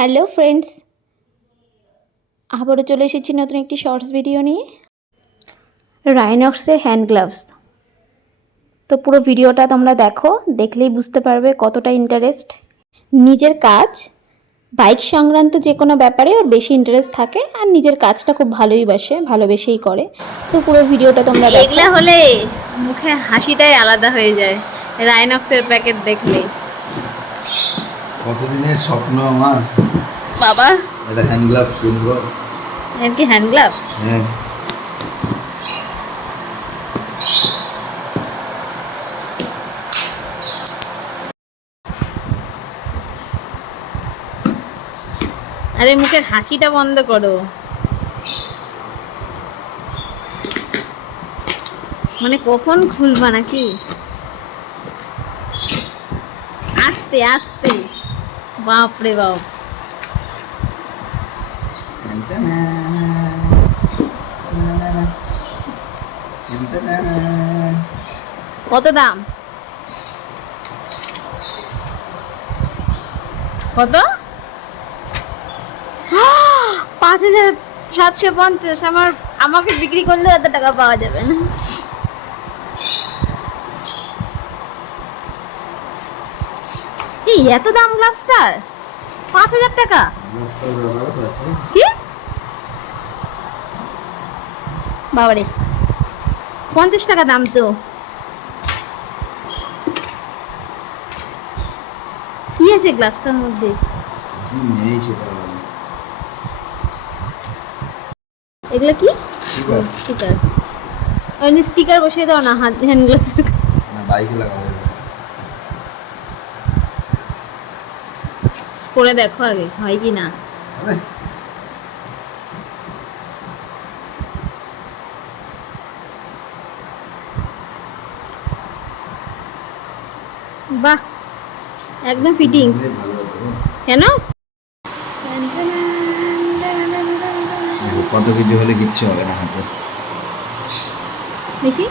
Hello friends, আবারও চলে এসেছি নতুন একটি শর্টস ভিডিও নিয়ে। রাইনক্সের হ্যান্ড গ্লাভস। তো পুরো ভিডিওটা তোমরা দেখো, দেখলেই বুঝতে পারবে কতটা ইন্টারেস্ট। নিজের কাজ, বাইক সংক্রান্ত যে কোনো ব্যাপারে ওর বেশি ইন্টারেস্ট থাকে, আর নিজের কাজটা খুব ভালোবেসেই করে। তো পুরো ভিডিওটা তোমরা দেখো। এগুলা হলে মুখে হাসিটাই আলাদা হয়ে যায় রাইনক্সের প্যাকেট দেখলে। কতদিনের স্বপ্ন আমার বাবা, একটা হ্যান্ড গ্লাভস কিনবো। এর কি হ্যান্ড গ্লাভস? হ্যাঁ, আরে মুখের হাসিটা বন্ধ করো। মানে কখন খুলবা নাকি? আস্তে আস্তে। বাপরে বাপ, কত দাম? কত? 5,750। আমাকে বিক্রি করলে এত টাকা পাওয়া যাবে না। এই এত দাম গ্লাভসটার? 5,000 টাকা? কি বাবারে, 50 টাকা দাম তো। কি আছে গ্লাভসটার মধ্যে? কি নেই সেটা বলো। এগুলো কি? ঠিক আছে, স্টিকার। ওই স্টিকার বসিয়ে দাও না হ্যান্ড গ্লাভস। না বাইকে লাগাবো। পরে দেখো আগে হয় কি না। আরে, বাহ, একদম ফিটিংস। ভালো হবে। কেন? দেখো, কত কিছু হলে কিচ্ছু হবে না হাতে। দেখি।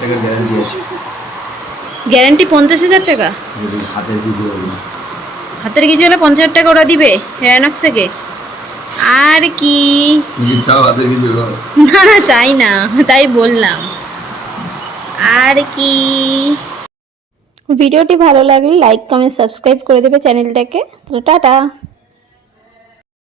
টাকার গ্যারান্টি আছে। গ্যারান্টি 50,000 টাকা? যদি হাতের কিছু হবে না। হাতের কিছু হলে 50,000 টাকা ওরা দিবে রাইনক্স থেকে? আর কি? তুমি চাও হাতের কিছু হবে? না না, চাই না, তাই বললাম। আর কি? ভিডিওটি ভালো লাগলে লাইক, কমেন্ট, সাবস্ক্রাইব করে দেবে চ্যানেলটাকে। তো টাটা।